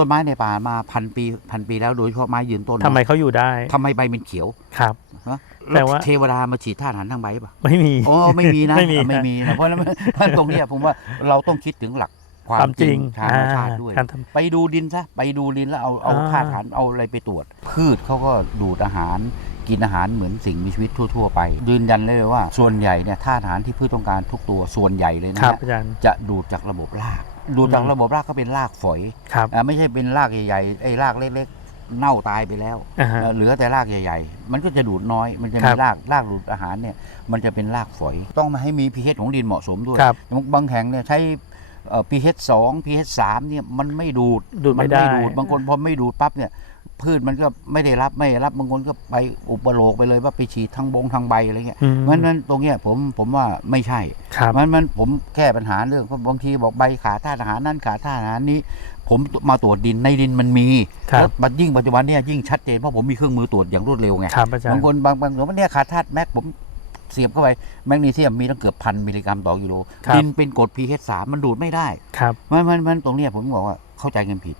ต้นไม้ในป่ามาพันปีพันปีแล้วโดยเฉพาะไม้ยืนต้นนะทำไมเขาอยู่ได้ทำไมใบมันเขียวครับ ฮะแต่ว่า เทวดามาฉีดธาตุอาหารทางใบป่ะไม่มีโอ้ไม่มีนะไม่มีไม่มีนะเพราะฉะนั้นเพราะฉะนั้นตรงเนี้ยผมว่าเราต้องคิดถึงหลักควาความมจจริริงงทางธรรมชาติอ่ด้วยการท ไปดูดินซะไปดูดินแล้วเอาเอาอ่าธาตุอาหารเอาอะไรไปตรวจ พืชเขาก็ดูดอาหาร กินอาหารเหมือนสิ่งมีชีวิตทั่ว ๆ ไปยืนยันเลยว่า ส่วนใหญ่เนี่ยธาตุอาหารที่พืชต้องการทุกตัวส่วนใหญ่เลยำนะครับฮะอาจารย์ จะดูดจากระบบราก ดูดจากอืมระบบรากก็เป็นรากฝอยครับ อ่าไม่ใช่เป็นรากใหญ่ๆไอ้รากเล็กๆ เน่าตายไปแล้วอ่าฮะ เอ่อเหลือแต่รากใหญ่ ๆ มันก็จะดูดน้อย มันจะครัมีบรากรากดูดอาหารเนี่ย มันจะเป็นรากฝอย ต้องมาให้มี pH ของดินเหมาะสมด้วยครับบางแห่งเนี่ยใช้เอ่อ pH 2 pH 3เนี่ยมันไม่ดูดดูดไม่ได้ ดูดบางคนพอไม่ดูดปั๊บเนี่ย พืชมันก็ไม่ได้รับไม่รับบางคนก็ไปอุปโลกไปเลยว่าไปฉีดทั้งบงทั้งใบอะไรเงี้ยอืมเพราะฉะนั้นตรงเนี้ยผมผมว่าไม่ใช่ครับมันมันผมแก้ปัญหาเรื่องเพราะบางทีบอกใบขาดธาตุอาหารนั่นขาดธาตุอาหารนี้ ผมมาตรวจดินในดินมันมีครับแล้วปัจยิ่งปัจจุบันเนี่ยยิ่งชัดเจนเพราะผมมีเครื่องมือตรวจอย่างรวดเร็วไงครับอาจารบางย์คนบางบางคนว่าเนี่ยขาดธาตุแม็กผมเสียบเข้าไปแมกนีเซียมมีตั้งเกือบพันมิลลิกรัมต่อกิโลครับดินเป็นกรด pH 3มันดูดไม่ได้ครับมันมันมันตรงเนี้ยผมบอกว่าเข้าใจกันผิด